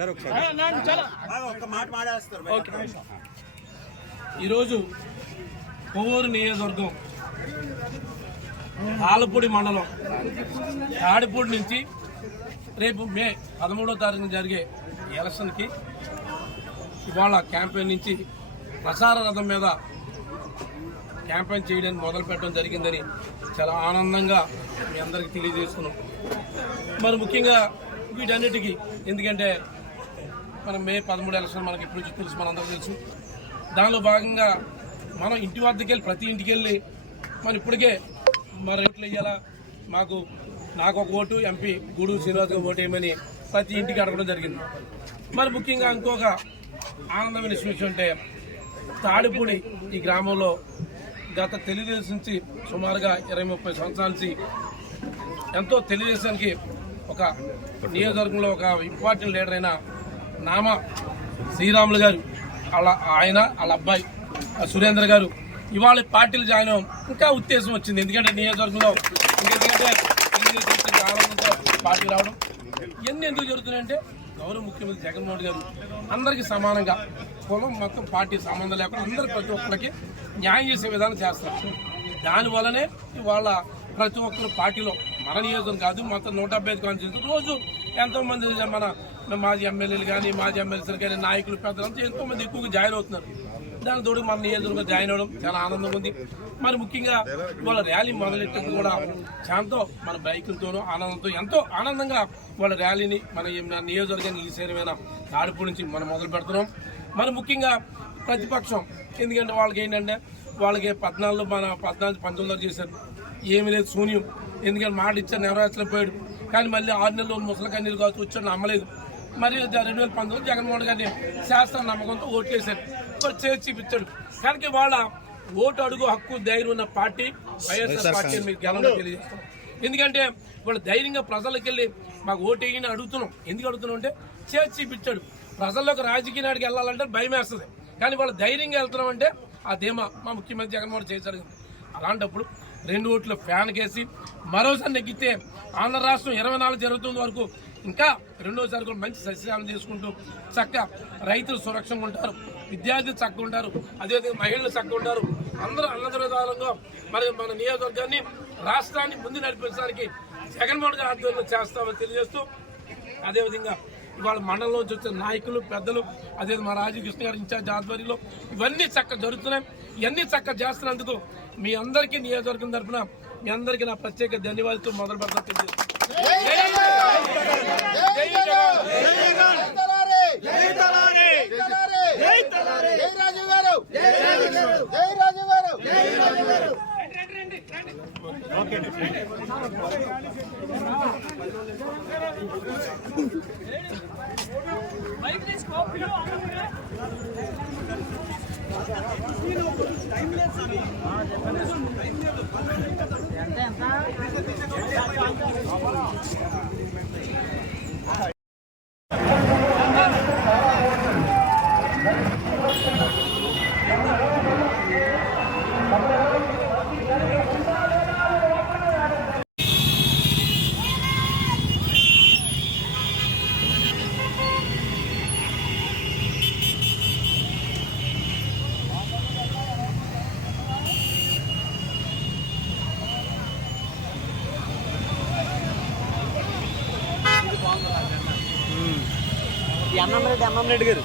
Sir ఒకసారి. ఈరోజు కొవ్వూరు నియోజకవర్గం ఆలపూడి మండలం తాడిపూడి నుంచి రేపు మే పదమూడో తారీఖున జరిగే ఎలక్షన్కి ఇవాళ క్యాంపెయిన్ నుంచి ప్రసార రథం మీద క్యాంపెయిన్ చేయడానికి మొదలు పెట్టడం జరిగిందని చాలా ఆనందంగా మీ అందరికీ తెలియజేస్తున్నాం. మరి ముఖ్యంగా వీటన్నిటికీ ఎందుకంటే మనం మే పదమూడు ఎలక్షన్ మనకి ఇప్పుడు నుంచి తెలుసు మనందరూ తెలుసు. దానిలో భాగంగా మనం ఇంటి వద్దకి వెళ్ళి ప్రతి ఇంటికి వెళ్ళి మరి ఇప్పటికే మరి రేట్లు వేయాలా మాకు నాకు ఒక vote MP Gudur Srinivas vote వేయమని ప్రతి ఇంటికి అడగడం జరిగింది. మరి ముఖ్యంగా ఇంకొక ఆనందమైన విషయం అంటే తాడిపూడి ఈ గ్రామంలో గత తెలుగుదేశం నుంచి సుమారుగా ఇరవై ముప్పై సంవత్సరాల నుంచి ఎంతో తెలుగుదేశానికి ఒక నియోజకవర్గంలో ఒక ఇంపార్టెంట్ లీడర్ అయిన నామ శ్రీరాములు గారు వాళ్ళ ఆయన వాళ్ళ అబ్బాయి సురేందర్ సురేంద్ర గారు ఇవాళ పార్టీలు జాయిన్ అవ్వడం ఇంకా ఉత్తేజం వచ్చింది. ఎందుకంటే నియోజకవర్గంలో ఎందుకంటే పార్టీ రావడం. ఇవన్నీ ఎందుకు జరుగుతున్నాయంటే గౌరవ ముఖ్యమంత్రి జగన్మోహన్ గారు అందరికీ సమానంగా కులం మొత్తం పార్టీ సంబంధం లేకుండా అందరు ప్రతి ఒక్కరికి న్యాయం చేసే విధానం చేస్తారు దానివల్లనే ఇవాళ ప్రతి ఒక్కరు పార్టీలో మన నియోజకం కాదు మొత్తం నూట డెబ్బై ఐదు కాన్స్టిట్యూన్సీ. రోజు ఎంతోమంది మన మాజీ ఎమ్మెల్యేలు కానీ మాజీ ఎమ్మెల్యేలు కానీ నాయకులు పెద్దలంతా ఎంతో మంది ఎక్కువగా జాయిన్ అవుతున్నారు. దాని తోడు మన నియోజకవర్గం జాయిన్ అవ్వడం చాలా ఆనందంగా ఉంది. మరి ముఖ్యంగా వాళ్ళ ర్యాలీ మొదలెట్టడం కూడా చాంతో మన బైకులతోనూ ఆనందంతో ఎంతో ఆనందంగా వాళ్ళ ర్యాలీని మన ఈ నియోజకవర్గానికి ఈ సేరమైన తాడుపు నుంచి మనం మొదలు పెడుతున్నాం. మరి ముఖ్యంగా ప్రతిపక్షం ఎందుకంటే వాళ్ళకి ఏంటంటే వాళ్ళకి పద్నాలుగు మన పద్నాలుగు పంతొమ్మిదిలో చేశారు. ఏమీ లేదు శూన్యం. ఎందుకంటే మాట ఇచ్చారు నెరవేర్చలేకపోయాడు. కానీ మళ్ళీ ఆరు నెలలు ముసలి కన్నీరు కావచ్చు వచ్చాడు నమ్మలేదు. మరి రెండు వేల పంతొమ్మిది జగన్మోహన్ గారిని శాస్త్ర నమ్మకంతో ఓట్లేశారు మరి చేసి చూపించాడు. కనుక వాళ్ళ ఓటు అడుగు హక్కు ధైర్యం ఉన్న పార్టీ వైఎస్ఆర్ పార్టీ మీరు గెలవడం తెలియజేస్తాం. ఎందుకంటే వాళ్ళు ధైర్యంగా ప్రజలకు వెళ్ళి మాకు ఓటు వేయని అడుగుతున్నాం. ఎందుకు అడుగుతున్నాం అంటే చేసి చూపించాడు. ప్రజల్లోకి రాజకీయ నాడికి వెళ్ళాలంటే భయం వేస్తుంది. కానీ వాళ్ళు ధైర్యంగా వెళ్తున్నాం అంటే ఆ ధీమా మా ముఖ్యమంత్రి జగన్మోహన్ చేశారు అలాంటప్పుడు రెండు ఓట్లు ఫ్యాన్ కేసి మరోసారి నెగ్గితే ఆంధ్ర రాష్ట్రం ఇరవై నాలుగు జరుగుతుంది వరకు ఇంకా రెండోసారి కూడా మంచి సస్యశాలం చేసుకుంటూ చక్కగా రైతులు సురక్షంగా ఉంటారు విద్యార్థులు చక్కగా ఉంటారు అదేవిధంగా మహిళలు చక్కగా ఉంటారు. అందరూ అన్నదానంగా మరి మన నియోజకవర్గాన్ని రాష్ట్రాన్ని ముందు నడిపించడానికి జగన్మోహన్ గారి ఆధ్వర్యంలో చేస్తామని తెలియజేస్తూ అదేవిధంగా ఇవాళ మండలంలోంచి వచ్చిన నాయకులు పెద్దలు అదే మా రాజకృష్ణ కృష్ణ గారి ఇన్ఛార్జ్ ఆధ్వర్యంలో ఇవన్నీ చక్కగా జరుగుతున్నాయి. ఇవన్నీ చక్కగా చేస్తున్నందుకు మీ అందరికీ నియోజకవర్గం తరఫున మీ అందరికీ నా ప్రత్యేక ధన్యవాదాలతో మొదలు పెడతా తెలియజేస్తున్నాను. టైం లేదు సార్ టైం లేదు అన్నం రెడ్డి అన్నం రెడ్డి గారు.